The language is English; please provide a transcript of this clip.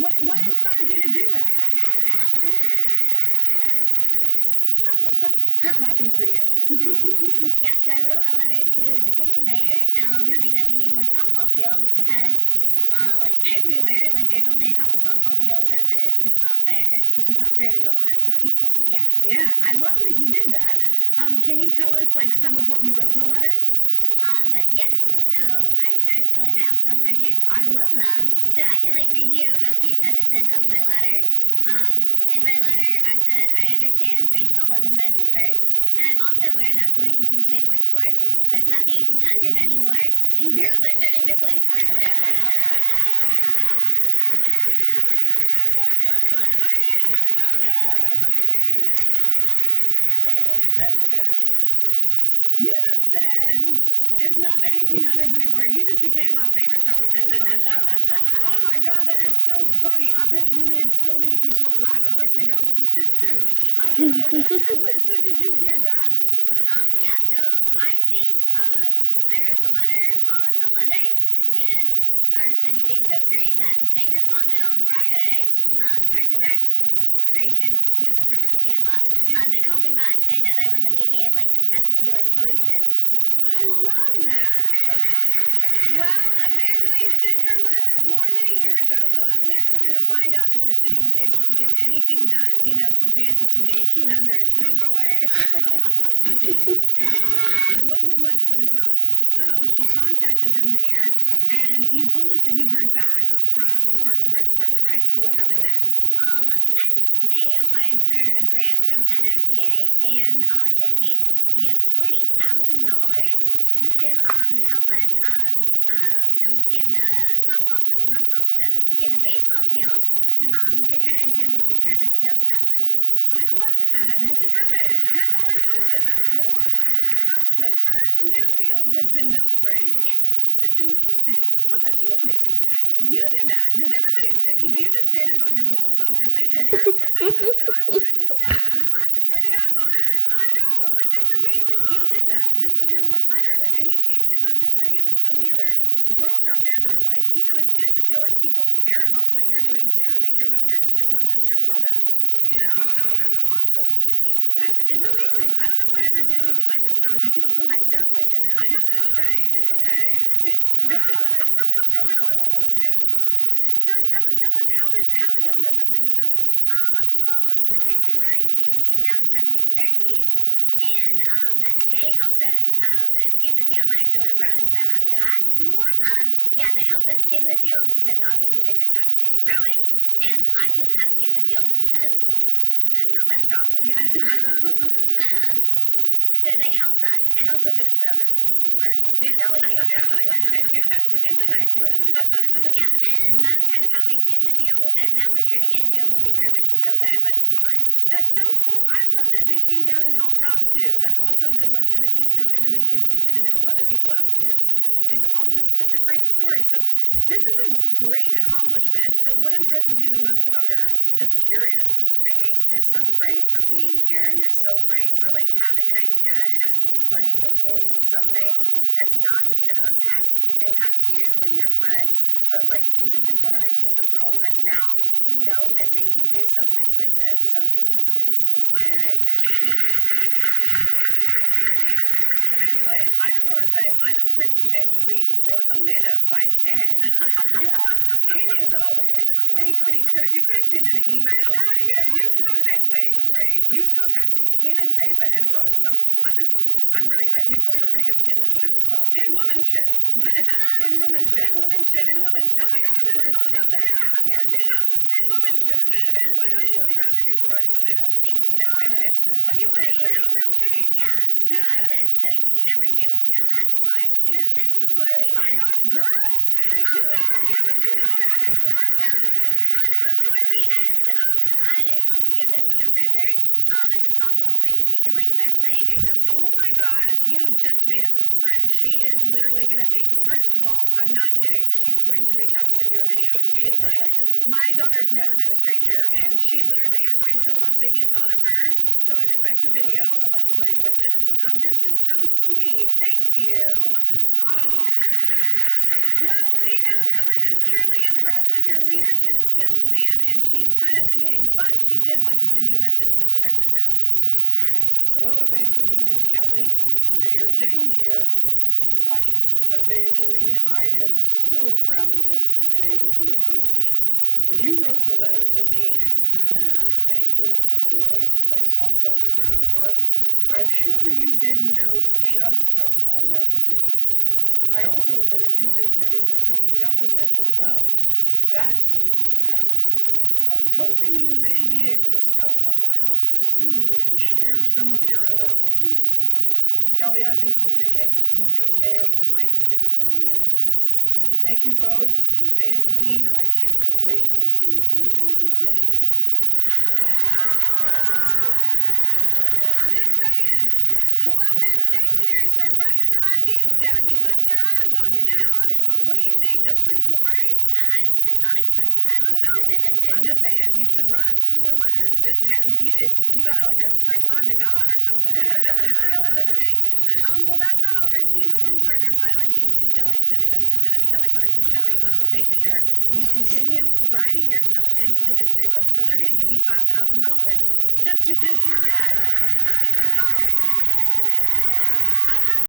What inspired you to do that? We're clapping for you. Yeah, so I wrote a letter to the Tampa mayor saying that we need more softball fields because, like, everywhere, like, there's only a couple softball fields and it's just not fair. It's just not fair that it's not equal. Yeah. Yeah, I love that you did that. Can you tell us, like, some of what you wrote in the letter? Yes. So I actually have some right here. I love that. So I can, like, read you a few sentences of my letter. In my letter, I said, I understand baseball was invented first, and I'm also aware that boys can play more sports, but it's not the 1800s anymore, and girls are starting to play sports too. You just said it's not the 1800s anymore. You just became my favorite child that's ever been on the show. Oh my God, that is so funny. I bet you made so many people laugh at first and go, "This is true." So did you hear back? Yeah, so I think I wrote the letter on a Monday, and our city being so great that they responded on Friday. The Parks and Recreation Department of Tampa, they called me back saying that they wanted to meet me and like discuss a few like solutions. I love that. Well, Evangeline sent her letter more than a year ago, so up next we're going to find out if the city was able to get anything done, to advance us in the 1800s. Don't go away. There wasn't much for the girls, so she contacted her mayor, and you told us that you heard back from the Parks and Rec Department, right? So what happened next? Next, they applied for a grant from NRPA and Disney to get $40,000 to help us. So we skinned we skinned a baseball field to turn it into a multi-purpose field with that money. I love that. Multi-purpose. That's all inclusive. That's cool. So the first new field has been built, right? Yes. That's amazing. Look what you did. You did that. Does everybody? Do you just stand and go, "You're welcome," as they enter? I would. Clap with your name on it. I know. I'm like, that's amazing. You did that just with your one letter, and you changed it not just for you, but so many other girls out there that are like, it's good to feel like people care about what you're doing too, and they care about your sports, not just their brothers. So that's awesome. It's amazing. I don't know if I ever did anything like this when I was young. I definitely did it. That's a shame, okay? This is so awesome of you. So tell us, how did you end up building the field? Well, the Princeton rowing team came down from New Jersey, and they helped us skin the field, and I actually went rowing with them after that. What? Yeah, they helped us skin the field because obviously they're so strong because they do rowing, and I couldn't have skinned the field because I'm not that strong. Yeah. So they helped us, It's and also good to put other people to work and delegate. It's a nice lesson to learn. yeah, and that's kind of how we skinned the field, and now we're turning it into a multi-purpose field where everyone can play. That's so cool. I love that they came down and helped out too. That's also a good lesson that kids know everybody can pitch in and help other people out too. It's all just such a great story. So this is a great accomplishment. So what impresses you the most about her? Just curious. I mean, you're so brave for being here. You're so brave for having an idea and actually turning it into something that's not just going to impact you and your friends, but think of the generations of girls that now know that they can do something like this. So thank you for being so inspiring. Evangeline, I just want to say, I'm impressed you actually wrote a letter by hand. You're 10 years old. This is 2022. You could have sent an email. So you took that stationery, you took a pen and paper and wrote something. You've probably got really good penmanship as well. Penwomanship. Penwomanship. Oh my God, I've never thought about that. Yeah. Penwomanship. Evangeline, I'm so proud of you for writing a letter. Thank you. That's fantastic. You want to create real change. Yeah, so I did. So you never get what you don't ask for. Yeah. And before we Oh my gosh, girl! You never get what you don't ask for. before we end, I wanted to give this to River. It's a softball, so maybe she can start playing or something. Oh my gosh, you have just made a best friend. She is literally going to think, first of all, I'm not kidding, she's going to reach out and send you a video. She is like, my daughter's never met a stranger, and she literally is going to love that you thought of her. So expect a video of us playing with this. This is so sweet. Thank you. Oh. Well, we know someone who's truly impressed with your leadership skills, exam, and she's tied up in meetings, but she did want to send you a message, so check this out. Hello, Evangeline and Kelly. It's Mayor Jane here. Wow, Evangeline, I am so proud of what you've been able to accomplish. When you wrote the letter to me asking for more spaces for girls to play softball in city parks, I'm sure you didn't know just how far that would go. I also heard you've been running for student government as well. That's incredible. I was hoping you may be able to stop by my office soon and share some of your other ideas. Kelly, I think we may have a future mayor right here in our midst. Thank you both, and Evangeline, I can't wait to see what you're going to do next. I'm just saying, pull out that stationery and start writing some ideas down. You've got their eyes on you now. But what do you think? That's pretty cool, right? I did not expect that. I know. I'm just saying, you should write some more letters. You got like a straight line to God or something. Like sales, everything. Well, that's not all. Our season-long partner, Pilot G2 Jelly, and the go-to fit of the Kelly Clarkson Show. They want to make sure you continue writing yourself into the history book. So they're going to give you $5,000 just because you're red. That's all.